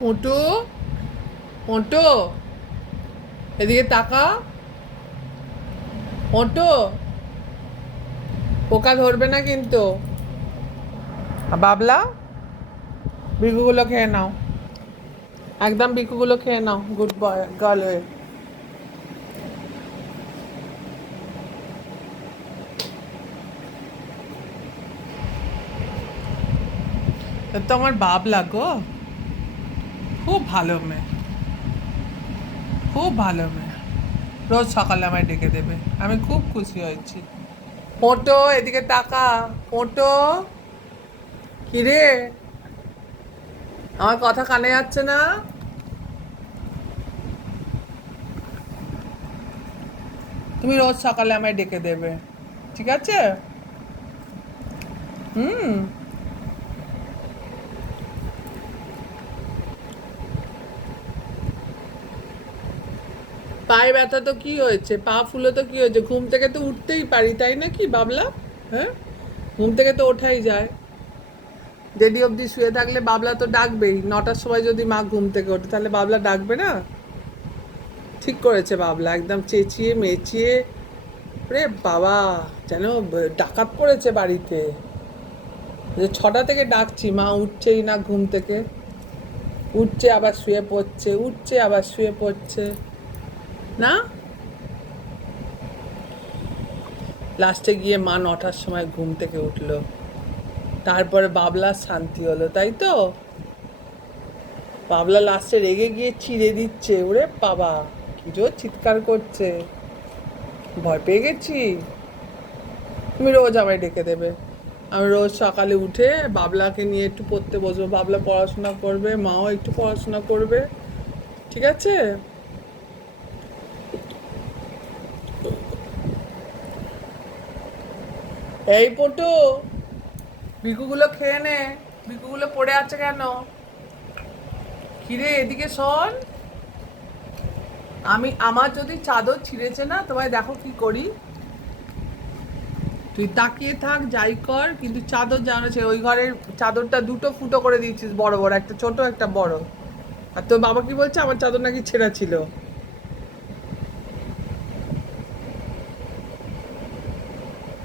মোটু, মোটু, এদিকে তাকা। মোটু, পোকা ধরবে না কিন্তু। বাবলা, বিকুগুলো খেয়ে নাও, একদম বিকুগুলো খেয়ে নাও, গুড বয় গার্ল হয়ে। তো আমার বাবলা গো, খুব ভালো মেয়ে, খুব ভালো মেয়ে। রোজ সকালে আমায় ডেকে দেবে, আমি খুব খুশি হয়েছি। মোটো, এদিকে তাকা। মোটো, কিরে, আমার কথা কানে যাচ্ছে না? তুমি রোজ সকালে আমায় ডেকে দেবে, ঠিক আছে? হুম। পায়ে ব্যথা তো কি হয়েছে, পা ফুলে তো কি হয়েছে, ঘুম থেকে তো উঠতেই পারি, তাই না কি বাবলা? হ্যাঁ, ঘুম থেকে তো ওঠাই যায়। দেরি অবধি শুয়ে থাকলে বাবলা তো ডাকবেই। 9টার সময় যদি মা ঘুম থেকে ওঠে তাহলে বাবলা ডাকবে না? ঠিক করেছে বাবলা, একদম চেঁচিয়ে মেচিয়ে। রে বাবা, যেন ডাকাত পড়েছে বাড়িতে। যে 6টা থেকে ডাকছি, মা উঠছেই না ঘুম থেকে। উঠছে আবার শুয়ে পড়ছে, উঠছে আবার শুয়ে পড়ছে, না? লাস্টে গিয়ে মা 9টার সময় ঘুম থেকে উঠলো, তারপরে বাবলার শান্তি হলো, তাই তো? বাবলা লাস্টে রেগে গিয়ে চিড়ে দিচ্ছে, ওরে বাবা, কি জোর চিৎকার করছে। ভয় পেয়ে গেছি। তুমি রোজ আমায় ডেকে দেবে, আমি রোজ সকালে উঠে বাবলাকে নিয়ে একটু পড়তে বসবো, বাবলা পড়াশোনা করবে, মাও একটু পড়াশোনা করবে, ঠিক আছে? এই পটু, বিকুগুলো খেয়ে নে। বিকুগুলো পড়ে আছে কেন? কিরে, এদিকে শোন। আমার যদি চাদর ছিঁড়েছে না, তোমায় দেখো কি করি। তুই তাকিয়ে থাক, যাই কর, কিন্তু চাদর জানাচ্ছে ওই ঘরের চাদরটা দুটো ফুটো করে দিয়েছিস, বড় বড়, একটা ছোট একটা বড়। আর তোর বাবা কি বলছে, আমার চাদর নাকি ছেঁড়া ছিল।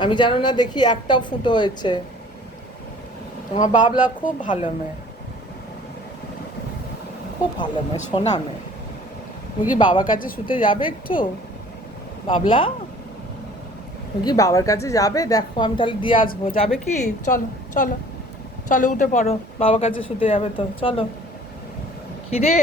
আমি জানো না, দেখি একটাও ফুটো হয়েছে। তোমার বাবলা খুব ভালো মেয়ে, খুব ভালো মেয়ে, সোনা মেয়ে। তুমি কি বাবার কাছে শুতে যাবে একটু? বাবলা, তুমি কি বাবার কাছে যাবে? দেখো আমি তাহলে দিয়ে আসবো, যাবে কি? চলো, চলো, চলো উঠে পড়ো, বাবার কাছে শুতে যাবে তো, চলো। কিরে,